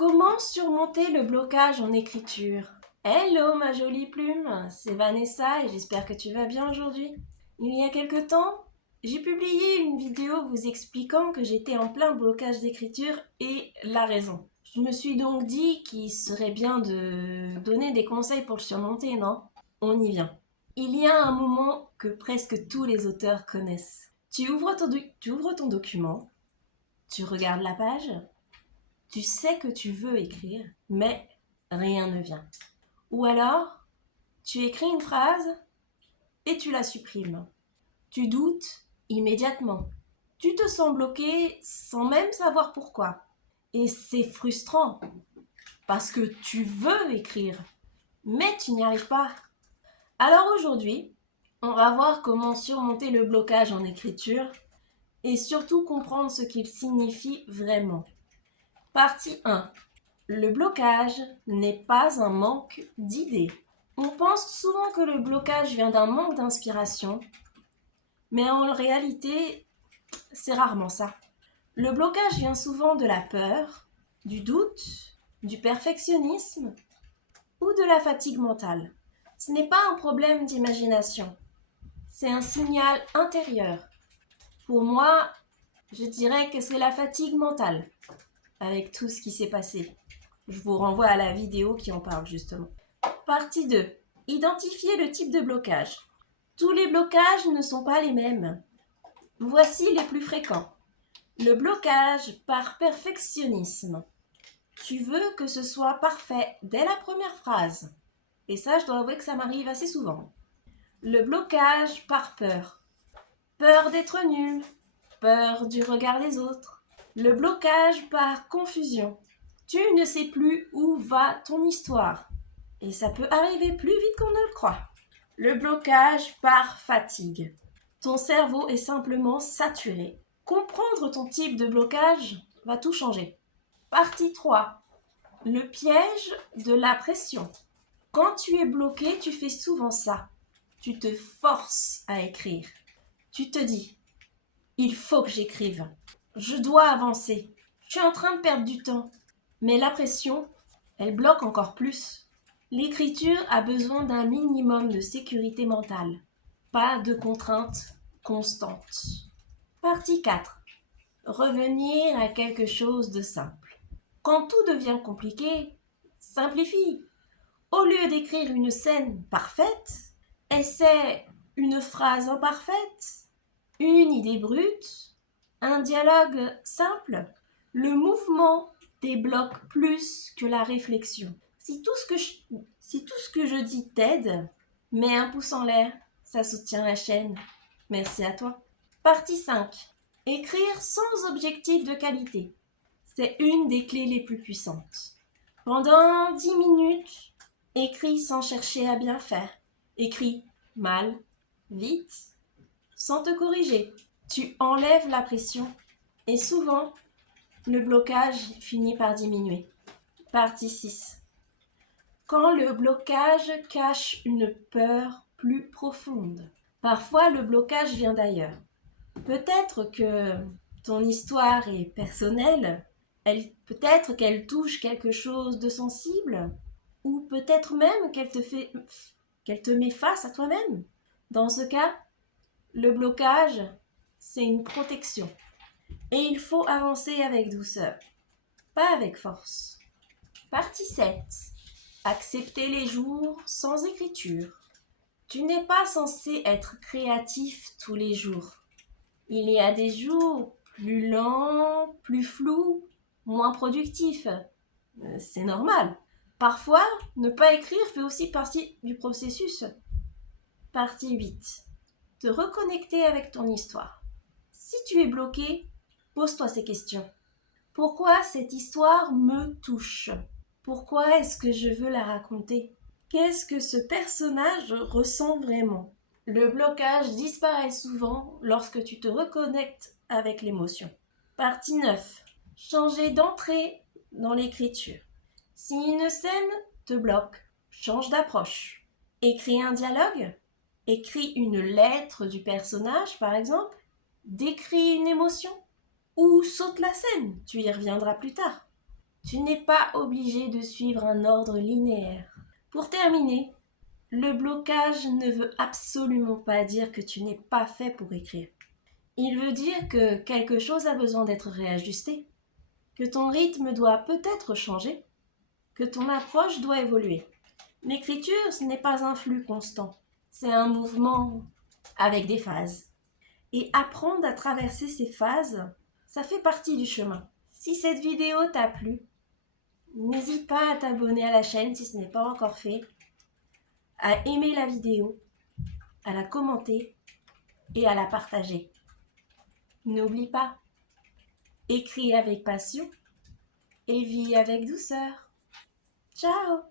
Comment surmonter le blocage en écriture? Hello ma jolie plume, c'est Vanessa et j'espère que tu vas bien aujourd'hui. Il y a quelque temps, j'ai publié une vidéo vous expliquant que j'étais en plein blocage d'écriture et la raison. Je me suis donc dit qu'il serait bien de donner des conseils pour le surmonter, non? On y vient. Il y a un moment que presque tous les auteurs connaissent. Tu ouvres ton document, tu regardes la page, tu sais que tu veux écrire, mais rien ne vient. Ou alors, tu écris une phrase et tu la supprimes. Tu doutes immédiatement. Tu te sens bloqué sans même savoir pourquoi. Et c'est frustrant parce que tu veux écrire, mais tu n'y arrives pas. Alors aujourd'hui, on va voir comment surmonter le blocage en écriture et surtout comprendre ce qu'il signifie vraiment. Partie 1. Le blocage n'est pas un manque d'idées. On pense souvent que le blocage vient d'un manque d'inspiration, mais en réalité, c'est rarement ça. Le blocage vient souvent de la peur, du doute, du perfectionnisme ou de la fatigue mentale. Ce n'est pas un problème d'imagination, c'est un signal intérieur. Pour moi, je dirais que c'est la fatigue mentale, avec tout ce qui s'est passé. Je vous renvoie à la vidéo qui en parle justement. Partie 2. Identifier le type de blocage. Tous les blocages ne sont pas les mêmes. Voici les plus fréquents. Le blocage par perfectionnisme. Tu veux que ce soit parfait dès la première phrase. Et ça, je dois avouer que ça m'arrive assez souvent. Le blocage par peur. Peur d'être nul. Peur du regard des autres. Le blocage par confusion. Tu ne sais plus où va ton histoire. Et ça peut arriver plus vite qu'on ne le croit. Le blocage par fatigue. Ton cerveau est simplement saturé. Comprendre ton type de blocage va tout changer. Partie 3. Le piège de la pression. Quand tu es bloqué, tu fais souvent ça. Tu te forces à écrire. Tu te dis, il faut que j'écrive. Je dois avancer. Je suis en train de perdre du temps. Mais la pression, elle bloque encore plus. L'écriture a besoin d'un minimum de sécurité mentale, pas de contraintes constantes. Partie 4. Revenir à quelque chose de simple. Quand tout devient compliqué, simplifie. Au lieu d'écrire une scène parfaite, essaie une phrase imparfaite, une idée brute, un dialogue simple. Le mouvement débloque plus que la réflexion. Si tout ce que je dis t'aide, mets un pouce en l'air, ça soutient la chaîne. Merci à toi. Partie 5. Écrire sans objectif de qualité. C'est une des clés les plus puissantes. Pendant 10 minutes, écris sans chercher à bien faire. Écris mal, vite, sans te corriger. Tu enlèves la pression et souvent, le blocage finit par diminuer. Partie 6. Quand le blocage cache une peur plus profonde. Parfois, le blocage vient d'ailleurs. Peut-être que ton histoire est personnelle, peut-être qu'elle touche quelque chose de sensible, ou peut-être même qu'elle te met face à toi-même. Dans ce cas, le blocage, c'est une protection. Et il faut avancer avec douceur, pas avec force. Partie 7. Accepter les jours sans écriture. Tu n'es pas censé être créatif tous les jours. Il y a des jours plus lents, plus flous, moins productifs. C'est normal. Parfois, ne pas écrire fait aussi partie du processus. Partie 8. Te reconnecter avec ton histoire. Si tu es bloqué, pose-toi ces questions. Pourquoi cette histoire me touche? Pourquoi est-ce que je veux la raconter? Qu'est-ce que ce personnage ressent vraiment? Le blocage disparaît souvent lorsque tu te reconnectes avec l'émotion. Partie 9. Changer d'entrée dans l'écriture. Si une scène te bloque, change d'approche. Écris un dialogue. Écris une lettre du personnage, par exemple. Décris une émotion. Ou saute la scène, tu y reviendras plus tard. Tu n'es pas obligé de suivre un ordre linéaire. Pour terminer, le blocage ne veut absolument pas dire que tu n'es pas fait pour écrire. Il veut dire que quelque chose a besoin d'être réajusté, que ton rythme doit peut-être changer, que ton approche doit évoluer. L'écriture, ce n'est pas un flux constant, c'est un mouvement avec des phases. Et apprendre à traverser ces phases, ça fait partie du chemin. Si cette vidéo t'a plu, n'hésite pas à t'abonner à la chaîne si ce n'est pas encore fait, à aimer la vidéo, à la commenter et à la partager. N'oublie pas, écris avec passion et vis avec douceur. Ciao!